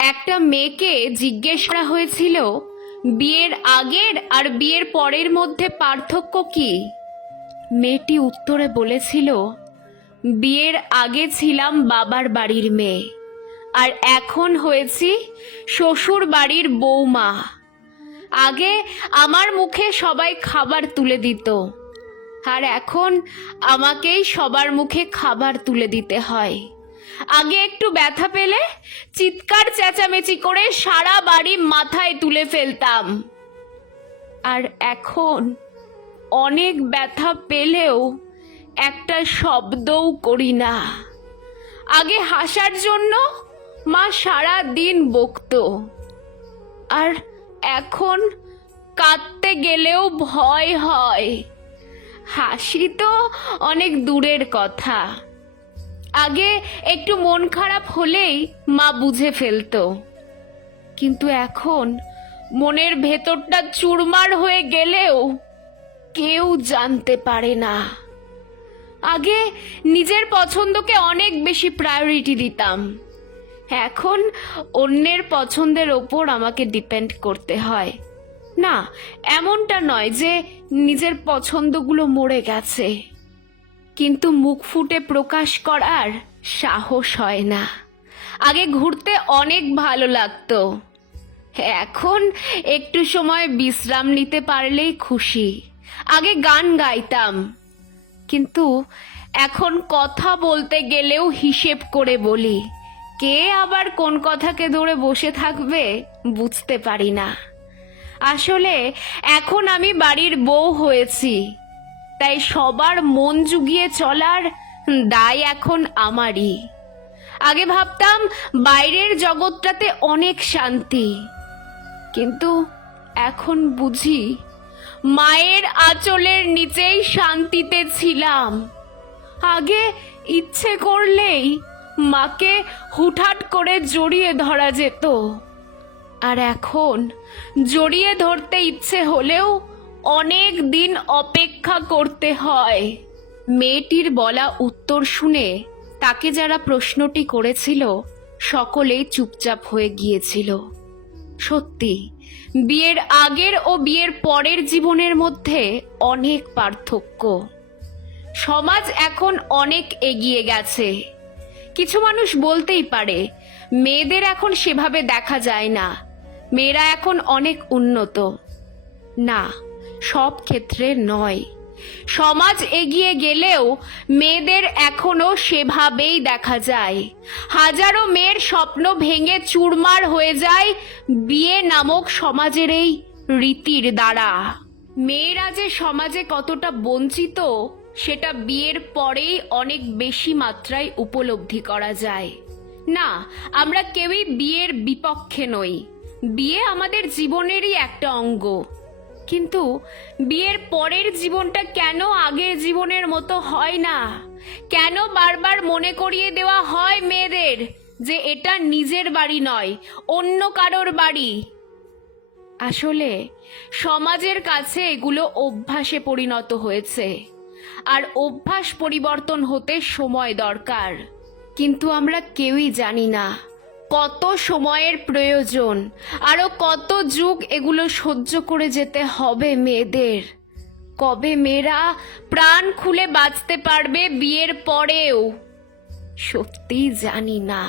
একটা মেয়েকে জিজ্ঞেস করা হয়েছিল বিয়ের আগের আর বিয়ের পরের মধ্যে পার্থক্য কি। মেয়েটি উত্তরে বলেছিল, বিয়ের আগে ছিলাম বাবার বাড়ির মেয়ে, আর এখন হয়েছি শ্বশুর বাড়ির বৌমা। আগে আমার মুখে সবাই খাবার তুলে দিত, আর এখন আমাকেই সবার মুখে খাবার তুলে দিতে হয়। আগে একটু ব্যথা পেলে চিৎকার চেঁচামেচি করে সারা বাড়ি মাথায় তুলে ফেলতাম, আর এখন অনেক ব্যথা পেলেও একটা শব্দও করি না। আগে হাসার জন্য মা সারা দিন বকতো, আর এখন কাঁদতে গেলেও ভয় হয়। হাসি তো অনেক দূরের কথা। আগে একটু মন খারাপ হলেই মা বুঝে ফেলতো, কিন্তু এখন মনের ভেতরটা চুরমার হয়ে গেলেও কেউ জানতে পারে না। আগে নিজের পছন্দকে অনেক বেশি প্রায়োরিটি দিতাম, এখন অন্যের পছন্দের ওপর আমাকে ডিপেন্ড করতে হয়। না, এমনটা নয় যে নিজের পছন্দগুলো মরে গেছে, কিন্তু মুখ ফুটে প্রকাশ করার সাহস হয় না। আগে ঘুরতে অনেক ভালো লাগতো, এখন একটু সময় বিশ্রাম নিতে পারলেই খুশি। আগে গান গাইতাম, কিন্তু এখন কথা বলতে গেলেও হিসেব করে বলি। কে আবার কোন কথাকে ধরে বসে থাকবে বুঝতে পারি না। আসলে এখন আমি বাড়ির বউ হয়েছি, তাই সবার মন জুগিয়ে চলার দায় এখন আমারই। আগে ভাবতাম বাইরের জগৎটাতে অনেক শান্তি, কিন্তু এখন বুঝি মায়ের আঁচলের নিচেই শান্তিতে ছিলাম। আগে ইচ্ছে করলেই মাকে হুটহাট করে জড়িয়ে ধরা যেত, আর এখন জড়িয়ে ধরতে ইচ্ছে হলেও অনেক দিন অপেক্ষা করতে হয়। মেয়েটির বলা উত্তর শুনে তাকে যারা প্রশ্নটি করেছিল সকলেই চুপচাপ হয়ে গিয়েছিল। সত্যি, বিয়ের আগের ও বিয়ের পরের জীবনের মধ্যে অনেক পার্থক্য। সমাজ এখন অনেক এগিয়ে গেছে। কিছু মানুষ বলতেই পারে মেয়েদের এখন সেভাবে দেখা যায় না, মেয়েরা এখন অনেক উন্নত। না, সব ক্ষেত্রে নয়। সমাজ এগিয়ে গেলেও মেয়েদের এখনো সেভাবেই দেখা যায়। হাজারো মেয়ের স্বপ্ন ভেঙে চুরমার হয়ে যায় বিয়ে নামক সমাজের এই রীতির দ্বারা। মেয়েরা যে সমাজে কতটা বঞ্চিত সেটা বিয়ের পরেই অনেক বেশি মাত্রায় উপলব্ধি করা যায়। না, আমরা কেউই বিয়ের বিপক্ষে নই। বিয়ে আমাদের জীবনেরই একটা অঙ্গ, কিন্তু বিয়ের পরের জীবনটা কেন আগের জীবনের মতো হয় না? কেন বারবার মনে করিয়ে দেওয়া হয় মেয়েদের যে এটা নিজের বাড়ি নয়, অন্য কারোর বাড়ি? আসলে সমাজের কাছে এগুলো অভ্যাসে পরিণত হয়েছে, আর অভ্যাস পরিবর্তন হতে সময় দরকার। কিন্তু আমরা কেউই জানি না কত সময়ের প্রয়োজন, আরো কত যুগ এগুলো সহ্য করে যেতে হবে মেয়েদের। কবে মেয়েরা প্রাণ খুলে বাঁচতে পারবে বিয়ের পরেও সত্যিই জানি না।